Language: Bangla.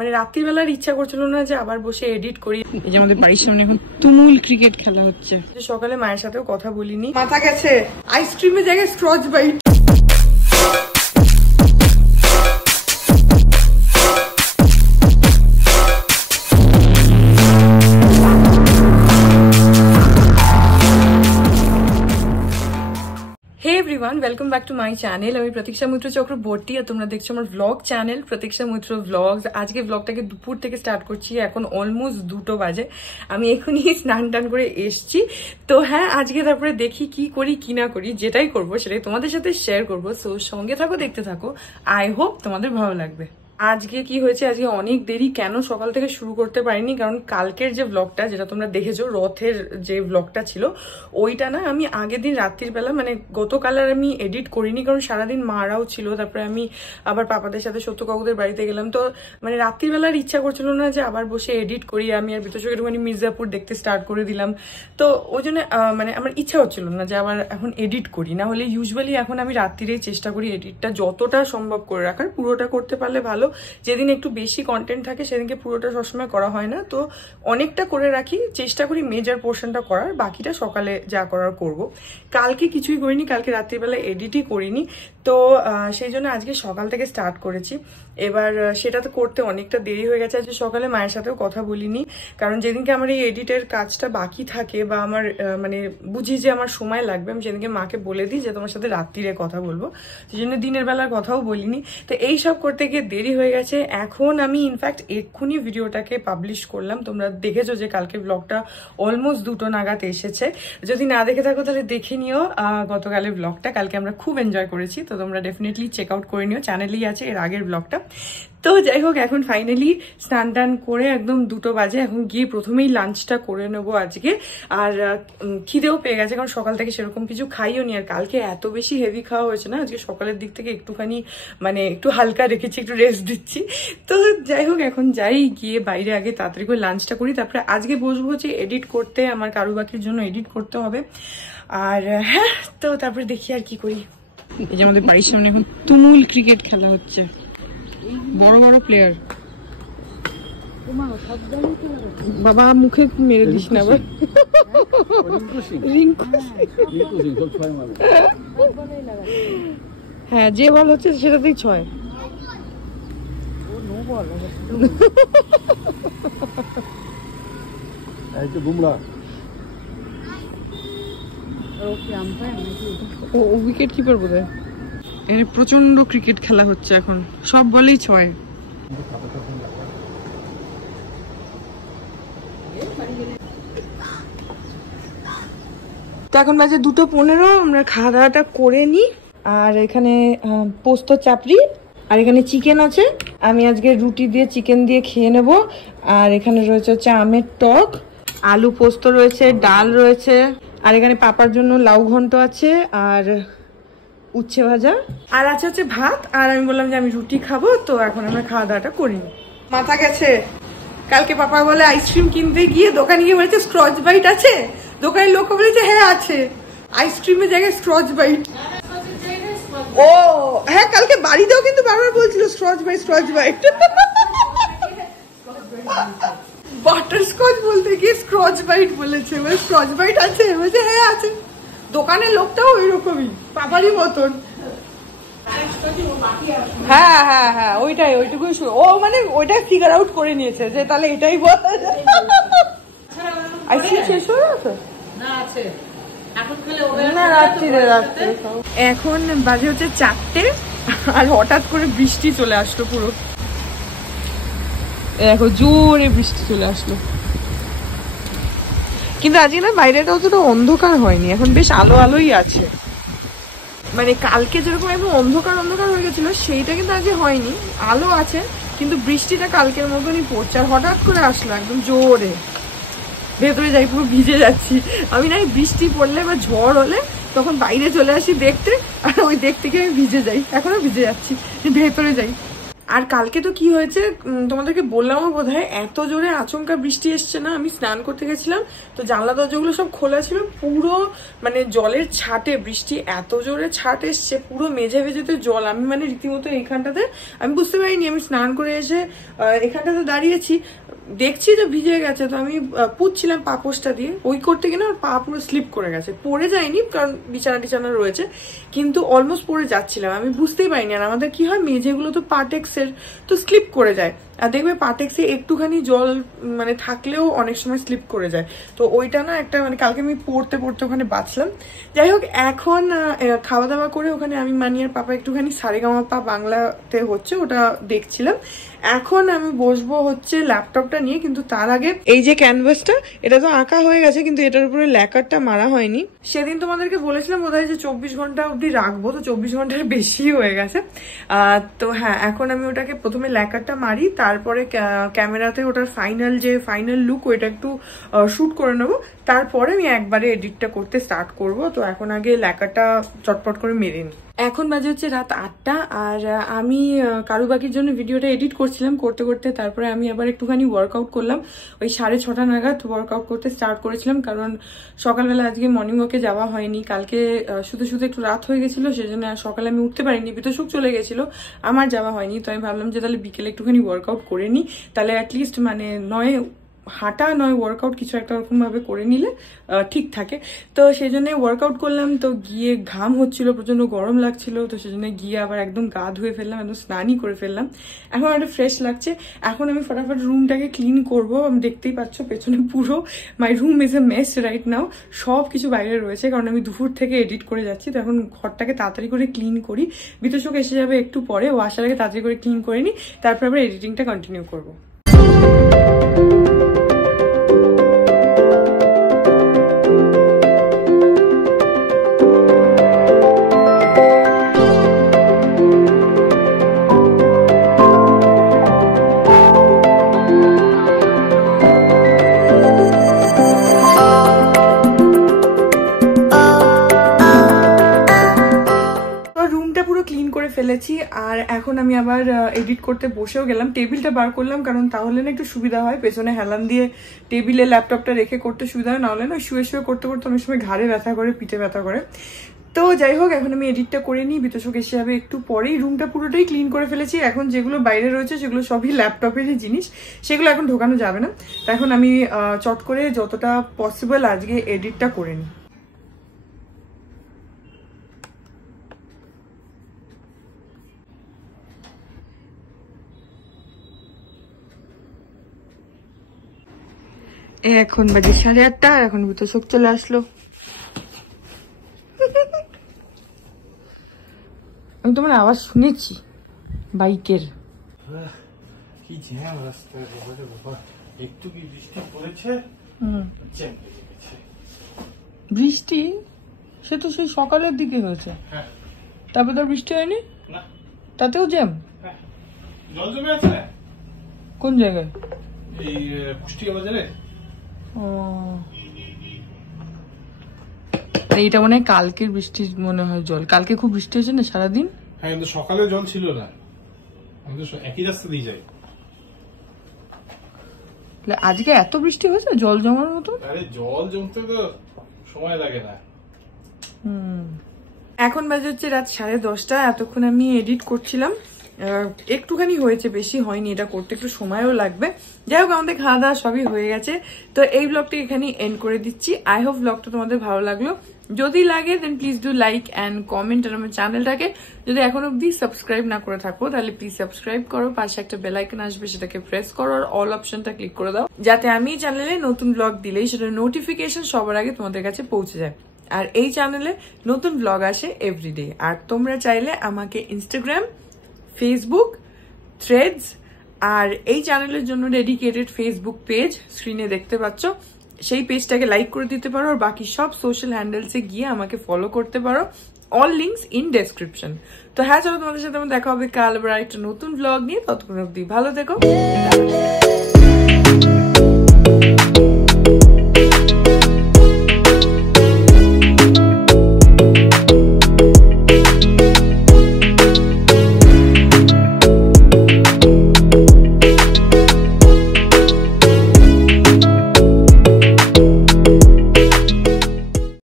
মানে রাত্রিবেলার ইচ্ছা করছিল না যে আবার বসে এডিট করি। এই যে আমাদের বাড়ির সামনে এখন তুমুল ক্রিকেট খেলা হচ্ছে। সকালে মায়ের সাথেও কথা বলিনি, মাথা গেছে। আইসক্রিমের জায়গায় scotch bite. Welcome back to my channel. আমি প্রতীক্ষা মৈত্র চক্রবর্তী আর তোমরা দেখছো আমার ব্লগ চ্যানেল প্রতীক্ষা মৈত্র ব্লগস। আজকে ব্লগটাকে দুপুর থেকে স্টার্ট করছি, এখন অলমোস্ট 2টো বাজে। আমি এখনই স্নান টান করে এসছি। তো হ্যাঁ, আজকে তারপরে দেখি কি করি কি না করি, যেটাই করবো সেটাই তোমাদের সাথে শেয়ার করবো। সো সঙ্গে থাকো, দেখতে থাকো। আই হোপ তোমাদের ভালো লাগবে। আজকে কি হয়েছে, আজকে অনেক দেরি কেন সকাল থেকে শুরু করতে পারিনি, কারণ কালকের যে ব্লগটা যেটা তোমরা দেখেছো রথের যে ব্লগটা ছিল ওইটা না আমি আগের দিন রাত্রির বেলা মানে গতকাল আর আমি এডিট করিনি, কারণ সারাদিন মারাও ছিল। তারপরে আমি আবার পাপাদের সাথে সত্য কাকুদের বাড়িতে গেলাম। তো মানে রাত্রির বেলার ইচ্ছা করছিল না যে আবার বসে এডিট করি। আমি আর ভিতর একটুখানি মির্জাপুর দেখতে স্টার্ট করে দিলাম। তো ওই জন্য মানে আমার ইচ্ছা হচ্ছিল না যে আবার এখন এডিট করি। না হলে ইউজুয়ালি এখন আমি রাত্রিরেই চেষ্টা করি এডিটটা যতটা সম্ভব করে রাখার, পুরোটা করতে পারলে ভালো। যেদিন একটু বেশি কন্টেন্ট থাকে সেদিনকে পুরোটা সবসময় করা হয় না, তো অনেকটা করে রাখি, চেষ্টা করি মেজর পোর্শনটা করার, বাকিটা সকালে যা করার করব। কালকে কিছুই করিনি, কালকে রাত্রিবেলা এডিটই করিনি। তো সেই জন্য আজকে সকাল থেকে স্টার্ট করেছি। এবার সেটা তো করতে অনেকটা দেরি হয়ে গেছে। আজকে সকালে মায়ের সাথেও কথা বলিনি, কারণ যেদিনকে আমার এই এডিটের কাজটা বাকি থাকে বা আমার মানে বুঝি যে আমার সময় লাগবে, আমি সেদিনকে মাকে বলে দিই যে তোমার সাথে রাত্রিরে কথা বলবো, সেই জন্য দিনের বেলার কথাও বলিনি। তো এই সব করতে গিয়ে দেরি হয়ে গেছে। এখন আমি ইনফ্যাক্ট এক্ষুনি ভিডিওটাকে পাবলিশ করলাম। তোমরা দেখেছো যে কালকে ব্লগটা অলমোস্ট 2টো নাগাদ এসেছে। যদি না দেখে থাকো তাহলে দেখে নিও গতকালের ব্লগটা। কালকে আমরা খুব এনজয় করেছি, তো তোমরা ডেফিনেটলি চেক আউট করে নিও, চ্যানেলেই আছে এর আগের ব্লগটা। তো যাই হোক, এখন ফাইনালি স্নান টান করে একদম 2টো বাজে, এখন গিয়ে প্রথমেই লাঞ্চটা করে নেবো আজকে। আর খিদেও পেয়ে গেছে, কারণ সকাল থেকে সেরকম কিছু খাইও নি। আর কালকে এত বেশি হেভি খাওয়া হয়েছে না, আজকে সকালের দিক থেকে একটুখানি মানে একটু হালকা রেখেছি, একটু রেস্ট দিচ্ছি। তো যাই হোক, এখন যাই গিয়ে বাইরে আগে তাড়াতাড়ি করে লাঞ্চটা করি, তারপরে আজকে বসবো হচ্ছে এডিট করতে। আমার কারু বাকির জন্য এডিট করতে হবে। আর হ্যাঁ, তো তারপরে দেখি আর কি করি। এই যে আমাদের বাড়ির সামনে এখন তুমুল ক্রিকেট খেলা হচ্ছে, বড় বড় প্লেয়ার। বাবা মুখে মেরে দিস না আবার। হ্যাঁ, যে বল হচ্ছে সেটাতেই 6। ও উইকেট কিপার বোধহয়। এখানে প্রচন্ড ক্রিকেট খেলা হচ্ছে এখন, সব বলেই 6। তো এখন বাজে 2:15, আমরা খাওয়া দাওয়াটা করে নি। আর এখানে পোস্ত চাপড়ি, আর এখানে চিকেন আছে। আমি আজকে রুটি দিয়ে চিকেন দিয়ে খেয়ে নেব। আর এখানে রয়েছে হচ্ছে আমের টক, আলু পোস্ত রয়েছে, ডাল রয়েছে, আর এখানে পাপার জন্য লাউ ঘন্ট আছে, আর উচ্ছে ভাজা, আর আছে হচ্ছে ভাত। আর আমি বললাম যে আমি রুটি খাবো, তো এখন আমরা খাওয়া দাওয়াটা করিনি। মাথা গেছে। কালকে পাপা বলে আইসক্রিম কিনতে গিয়ে দোকানে গিয়ে বলেছে স্ক্রচ বাইট আছে। দোকানের লোক বলেছে হ্যাঁ আছে, আইসক্রিমের জায়গায় স্ক্রচ বাইট। ও হ্যাঁ, কালকে বাড়িতেও কিন্তু বারবার বলছিল scotch bite scotch bite. Butterscotch বলতে গিয়ে স্ক্রচ বাইট বলেছে, বলে স্ক্রচ বাইট আছে, বলছে হ্যাঁ আছে। দোকানের লোকটাও ওই রকমই, পাপারই মতন। হ্যাঁ হ্যাঁ হ্যাঁ, ওইটাই, ওইটুকুই। ও মানে ওইটা ফিগার আউট করে নিয়েছে যে তাহলে এটাই বল। আইসক্রিম শেষ হয়ে গেছে না, রাত্রিরে রাত্রে। এখন বাজে হচ্ছে 4টে, আর হঠাৎ করে বৃষ্টি চলে আসলো পুরো। দেখো জোরে বৃষ্টি চলে আসলো, কিন্তু আজকে না বাইরেটা অতটা অন্ধকার হয়নি, এখন বেশ আলো আলোই আছে। মানে কালকে যেরকম একদম অন্ধকার অন্ধকার হয়ে গেছিল সেইটা কিন্তু আজকে হয়নি, আলো আছে, কিন্তু বৃষ্টিটা কালকের মতনই পড়ছে। আর হঠাৎ করে আসলো একদম জোরে। ভেতরে যাই, পুরো ভিজে যাচ্ছি আমি। না বৃষ্টি পড়লে বা ঝড় হলে তখন বাইরে চলে আসি দেখতে, আর ওই দেখতে গিয়ে আমি ভিজে যাই, এখনো ভিজে যাচ্ছি, ভেতরে যাই। আর কালকে তো কি হয়েছে তোমাদেরকে বললামও বোধহয়, এত জোরে আচমকা বৃষ্টি এসছে না, আমি স্নান করতে গেছিলাম তো জানলা দরজাগুলো সব খোলা ছিল, পুরো মানে জলের ছাটে বৃষ্টি এত জোরে ছাট এসছে, পুরো মেঝে ভেজেতে জল। আমি মানে রীতিমতো এইখানটাতে আমি বুঝতে পারিনি, আমি স্নান করে এসে এখানটাতে দাঁড়িয়েছি, দেখছি যে ভিজে গেছে, তো আমি পুচ্ছিলাম পাপোশটা দিয়ে, ওই করতে গিয়ে না পা পুরো স্লিপ করে গেছে, পড়ে যায়নি কারণ বিছানা টিছানা রয়েছে, কিন্তু অলমোস্ট পড়ে যাচ্ছিলাম, আমি বুঝতেই পারিনি। আর আমাদের কি হয়, মেঝেগুলো তো পার্টেক্সের, তো স্লিপ করে যায়। আর দেখবে পার্টেক্সে একটুখানি জল মানে থাকলেও অনেক সময় স্লিপ করে যায়, তো ওইটা না একটা মানে কালকে আমি পড়তে পড়তে ওখানে বাঁচলাম। যাই হোক, এখন খাওয়া দাওয়া করে ওখানে আমি মানি আর পাপা একটুখানি সারেগামাপা বাংলাতে হচ্ছে ওটা দেখছিলাম। এখন আমি বসবো হচ্ছে ল্যাপটপটা নিয়ে, কিন্তু তার আগে এই যে ক্যানভাসটা, এটা তো আঁকা হয়ে গেছে কিন্তু এটার উপরে ল্যাকারটা মারা হয়নি। সেদিন তোমাদেরকে বলেছিলাম বোধহয় যে 24 ঘন্টা অব্দি রাখবো, তো 24 ঘন্টার বেশি হয়ে গেছে। তো হ্যাঁ, এখন আমি ওটাকে প্রথমে ল্যাকারটা মারি, তারপরে ক্যামেরাতে ওটার ফাইনাল লুক ওইটা একটু শুট করে নেবো, তারপরে আমি একবারে এডিটটা করতে স্টার্ট করব। তো এখন আগে ল্যাকারটা চটপট করে মেরে নিই। এখন বাজে হচ্ছে রাত 8টা, আর আমি কারুবাকির জন্য ভিডিওটা এডিট করছিলাম, করতে করতে তারপরে আমি আবার একটুখানি ওয়ার্কআউট করলাম, ওই 6:30 নাগাদ ওয়ার্কআউট করতে স্টার্ট করেছিলাম, কারণ সকালবেলা আজকে মর্নিং ওয়াকে যাওয়া হয়নি, কালকে শুধু একটু রাত হয়ে গেছিল, সেজন্য সকালে আমি উঠতে পারিনি, বিতসুক চলে গেছিল, আমার যাওয়া হয়নি। তো আমি ভাবলাম যে তাহলে বিকেলে একটুখানি ওয়ার্কআউট করে নিই, তাহলে অ্যাটলিস্ট মানে নয় হাঁটা নয় ওয়ার্কআউট কিছু একটা ওরকম ভাবে করে নিলে ঠিক থাকে। তো সেই জন্য ওয়ার্কআউট করলাম, তো গিয়ে ঘাম হচ্ছিল, প্রচন্ড গরম লাগছিল, তো সেই জন্য গিয়ে আবার একদম গা ধুয়ে ফেললাম, একদম স্নানই করে ফেললাম, এখন একটা ফ্রেশ লাগছে। এখন আমি ফটাফট রুমটাকে ক্লিন করবো। আমি দেখতেই পাচ্ছ পেছনে পুরো my room is a mace right now, সব কিছু বাইরে রয়েছে, কারণ আমি দুপুর থেকে এডিট করে যাচ্ছি, তো এখন ঘরটাকে তাড়াতাড়ি করে ক্লিন করি। বিতোষক এসে যাবে একটু পরে, ও আসার আগে তাড়াতাড়ি করে ক্লিন করে নিই, তারপর আবার এডিটিংটা কন্টিনিউ করবো। ফেলেছি, আর এখন আমি আবার এডিট করতে বসেও গেলাম, টেবিলটা বার করলাম, কারণ তাহলে না একটু সুবিধা হয়, পেছনে হেলান দিয়ে টেবিলে ল্যাপটপটা রেখে করতে সুবিধা হয়, নাহলে না শুয়ে শুয়ে করতে করতে অনেক সময় ঘাড়ে ব্যথা করে, পিঠে ব্যথা করে। তো যাই হোক, এখন আমি এডিটটা করে নিই, বিতোষক এসে যাবে একটু পরেই। রুমটা পুরোটাই ক্লিন করে ফেলেছি, এখন যেগুলো বাইরে রয়েছে সেগুলো সবই ল্যাপটপেরই জিনিস, সেগুলো এখন ঢোকানো যাবে না। তো এখন আমি চট করে যতটা পসিবল আজকে এডিটটা করে নিই। এখন বাজে 8:30, এখন বিতোষক চলে আসলো। আমি তোমার আওয়াজ শুনেছি বাইকের। কি জ্যাম রাস্তায়, বাবা একটু কি বৃষ্টি পড়েছে, জ্যাম লেগে গেছে। বৃষ্টি সে তো সেই সকালের দিকে হয়েছে, তারপর তো বৃষ্টি হয়নি, তাতেও জ্যাম। জল জমে আছে কোন জায়গায়? এই কুষ্টিয়া বাজারে। এইটা মনে হয় কালকের বৃষ্টির মনে হয় জল, কালকে খুব বৃষ্টি হয়েছে না সারাদিন। হ্যাঁ, কিন্তু সকালে জল ছিল না, আমি তো একই রাস্তা দিয়ে যাই। আজকে এত বৃষ্টি হয়েছে জল জমার মতো? আরে জল জমতে তো সময় লাগে না। এখন বাজে হচ্ছে রাত 10:30, এতক্ষণ আমি এডিট করছিলাম, একটুখানি হয়েছে, বেশি হয়নি, এটা করতে একটু সময়ও লাগবে। যাই হোক, আমাদের খাওয়া দাওয়া সবই হয়ে গেছে, তো এই ব্লগটি এখানে এন্ড করে দিচ্ছি। আই হোপ ব্লগটা তোমাদের ভালো লাগলো, যদি লাগে then please do like and comment, আর আমার চ্যানেলটাকে যদি এখন অব্দি সাবস্ক্রাইব না করে থাকো তাহলে প্লিজ সাবস্ক্রাইব করো, পাশে একটা বেল আইকন আসবে সেটাকে প্রেস করো, আর অল অপশনটা ক্লিক করে দাও, যাতে আমি চ্যানেলে নতুন ব্লগ দিলেই সেটার নোটিফিকেশন সবার আগে তোমাদের কাছে পৌঁছে যায়। আর এই চ্যানেলে নতুন ব্লগ আসে এভরিডে। আর তোমরা চাইলে আমাকে ইনস্টাগ্রাম, ফেসবুক, থ্রেডস আর এই চ্যানেলের জন্য ডেডিকেটেড ফেসবুক পেজ স্ক্রিনে দেখতে পাচ্ছ, সেই পেজটাকে লাইক করে দিতে পারো, আর বাকি সব সোশ্যাল হ্যান্ডেলসে গিয়ে আমাকে ফলো করতে পারো, অল লিঙ্কস ইন ডেসক্রিপশন। তো হ্যাঁ, চলো তোমাদের সাথে দেখা হবে কাল আবার একটা নতুন ব্লগ নিয়ে, ততক্ষণ অব্দি ভালো থেকো।